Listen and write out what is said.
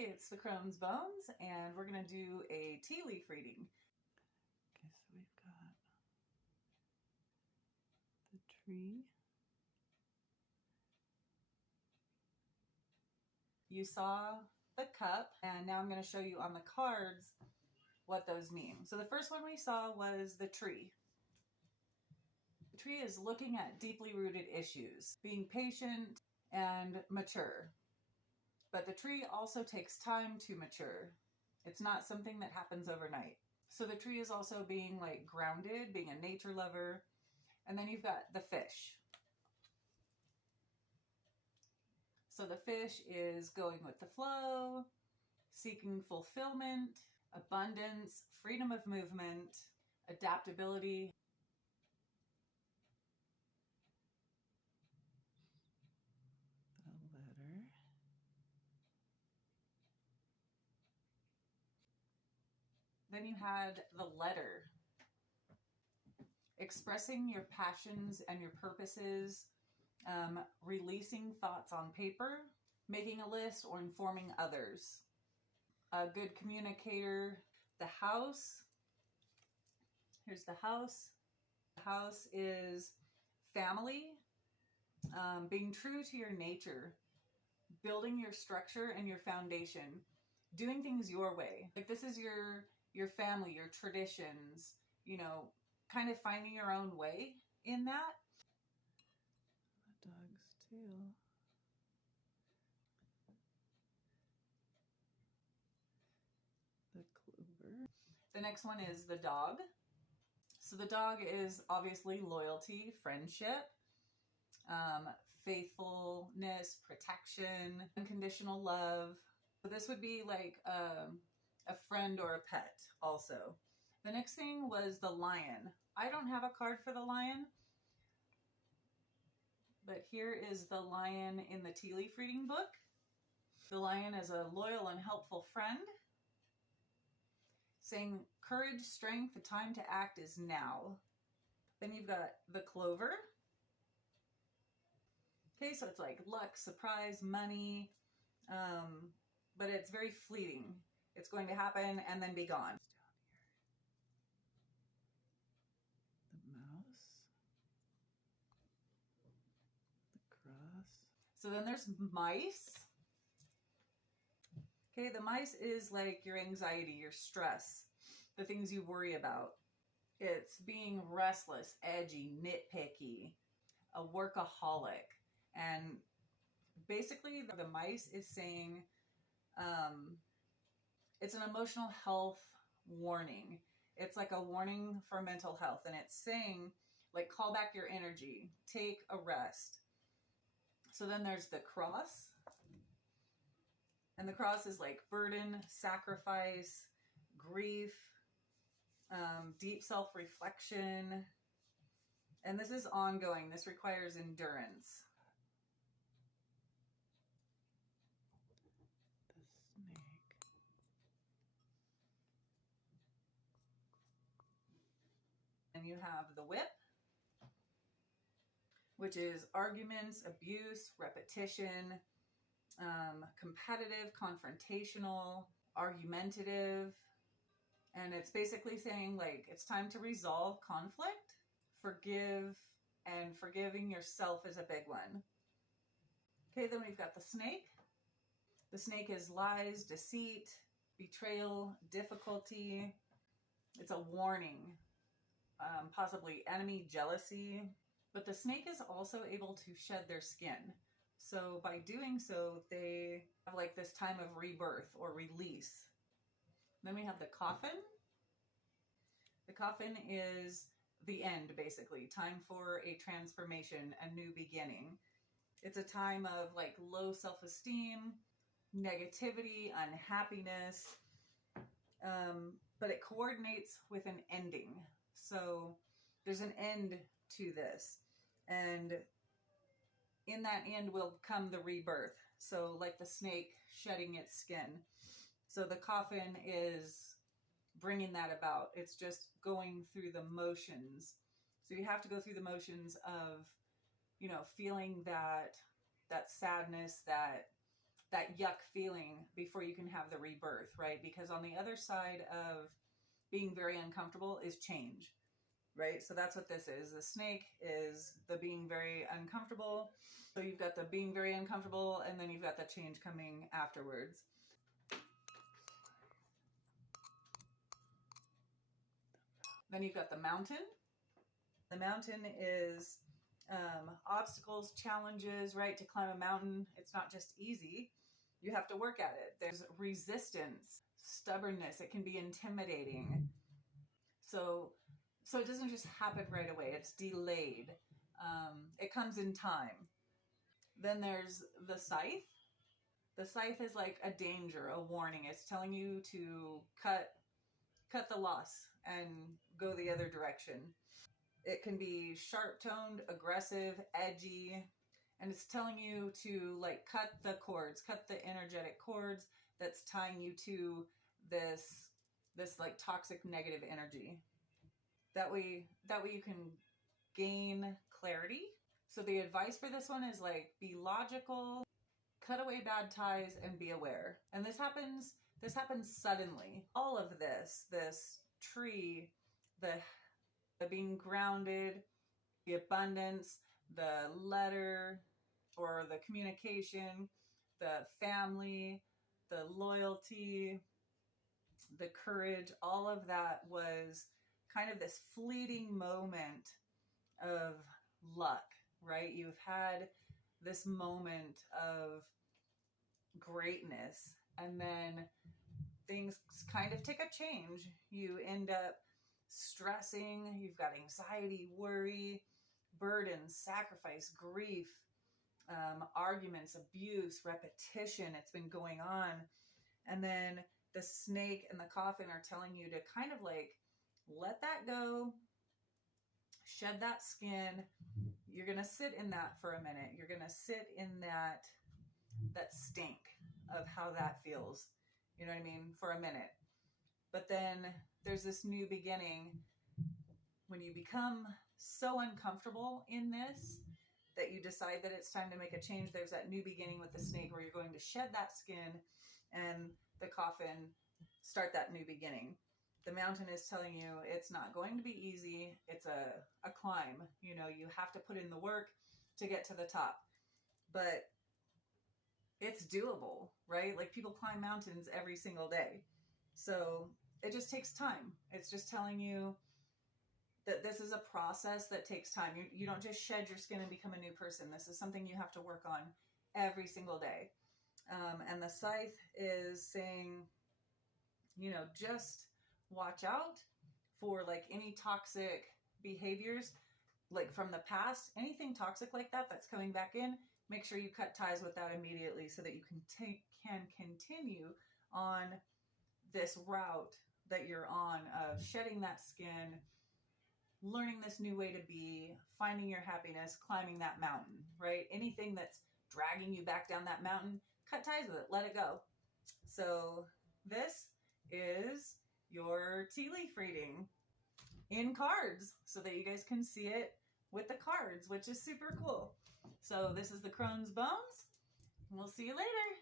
Hey, it's the Crone's Bones, and we're going to do a tea leaf reading. Okay, so we've got the tree. You saw the cup, and now I'm going to show you on the cards what those mean. So the first one we saw was the tree. The tree is looking at deeply rooted issues, being patient and mature. But the tree also takes time to mature. It's not something that happens overnight. So the tree is also being like grounded, being a nature lover. And then you've got the fish. So the fish is going with the flow, seeking fulfillment, abundance, freedom of movement, adaptability. The letter. Then you had the letter, expressing your passions and your purposes, releasing thoughts on paper, making a list, or informing others. A good communicator. The house. Here's the house. The house is family, being true to your nature, building your structure and your foundation, doing things your way. Like this is your family, your traditions, kind of finding your own way in that. The dog's tail. The clover. The next one is the dog. So the dog is obviously loyalty, friendship, faithfulness, protection, unconditional love. So this would be like a friend or a pet also. The next thing was the lion. I don't have a card for the lion, but here is the lion in the tea leaf reading book. The lion is a loyal and helpful friend, saying courage, strength, the time to act is now. Then you've got the clover. Okay, so it's like luck, surprise, money, but it's very fleeting. It's going to happen and then be gone. The mouse. The cross. So then there's mice. Okay, the mice is like your anxiety, your stress, the things you worry about. It's being restless, edgy, nitpicky, a workaholic. And basically the mice is saying it's an emotional health warning. It's like a warning for mental health. And it's saying, like, call back your energy, take a rest. So then there's the cross. And the cross is like burden, sacrifice, grief, deep self-reflection. And this is ongoing. This requires endurance. The snake. And you have the whip, which is arguments, abuse, repetition, competitive, confrontational, argumentative. And it's basically saying, like, it's time to resolve conflict, forgive, and forgiving yourself is a big one. Okay, then we've got the snake. The snake is lies, deceit, betrayal, difficulty. It's a warning, possibly enemy, jealousy. But the snake is also able to shed their skin. So by doing so, they have like this time of rebirth or release. Then we have the coffin. The coffin is the end, basically. Time for a transformation, a new beginning. It's a time of like low self-esteem, negativity, unhappiness, but it coordinates with an ending. So there's an end to this. And in that end will come the rebirth. So like the snake shedding its skin. So the coffin is bringing that about. It's just going through the motions. So you have to go through the motions of, feeling that sadness, that that yuck feeling before you can have the rebirth, right? Because on the other side of being very uncomfortable is change, right? So that's what this is. The snake is the being very uncomfortable. So you've got the being very uncomfortable, and then you've got the change coming afterwards. Then you've got the mountain. The mountain is obstacles, challenges, right? To climb a mountain, it's not just easy. You have to work at it. There's resistance, stubbornness. It can be intimidating. So it doesn't just happen right away. It's delayed. It comes in time. Then there's the scythe. The scythe is like a danger, a warning. It's telling you to cut the loss and go the other direction. It can be sharp-toned, aggressive, edgy, and it's telling you to like cut the cords, cut the energetic cords that's tying you to this like toxic negative energy. That way you can gain clarity. So the advice for this one is like, be logical, cut away bad ties, and be aware. And this happens suddenly. All of this tree, the being grounded, the abundance, the letter or the communication, the family, the loyalty, the courage, all of that was kind of this fleeting moment of luck, right? You've had this moment of greatness, and then things kind of take a change. You end up stressing, you've got anxiety, worry, burden, sacrifice, grief, arguments, abuse, repetition. It's been going on. And then the snake and the coffin are telling you to kind of like let that go, shed that skin. You're going to sit in that for a minute. You're going to sit in that stink of how that feels. You know what I mean? For a minute. But then there's this new beginning. When you become so uncomfortable in this that you decide that it's time to make a change, there's that new beginning with the snake where you're going to shed that skin, and the coffin start that new beginning. The mountain is telling you it's not going to be easy. It's a climb. You know, you have to put in the work to get to the top. But it's doable, right? Like people climb mountains every single day. So it just takes time. It's just telling you that this is a process that takes time. You don't just shed your skin and become a new person. This is something you have to work on every single day. And the scythe is saying, you know, just watch out for like any toxic behaviors, like from the past, anything toxic like that that's coming back in. Make sure you cut ties with that immediately so that you can continue on this route that you're on of shedding that skin, learning this new way to be, finding your happiness, climbing that mountain, right? Anything that's dragging you back down that mountain, cut ties with it, let it go. So this is your tea leaf reading in cards so that you guys can see it with the cards, which is super cool. So this is the Crone's Bones. We'll see you later.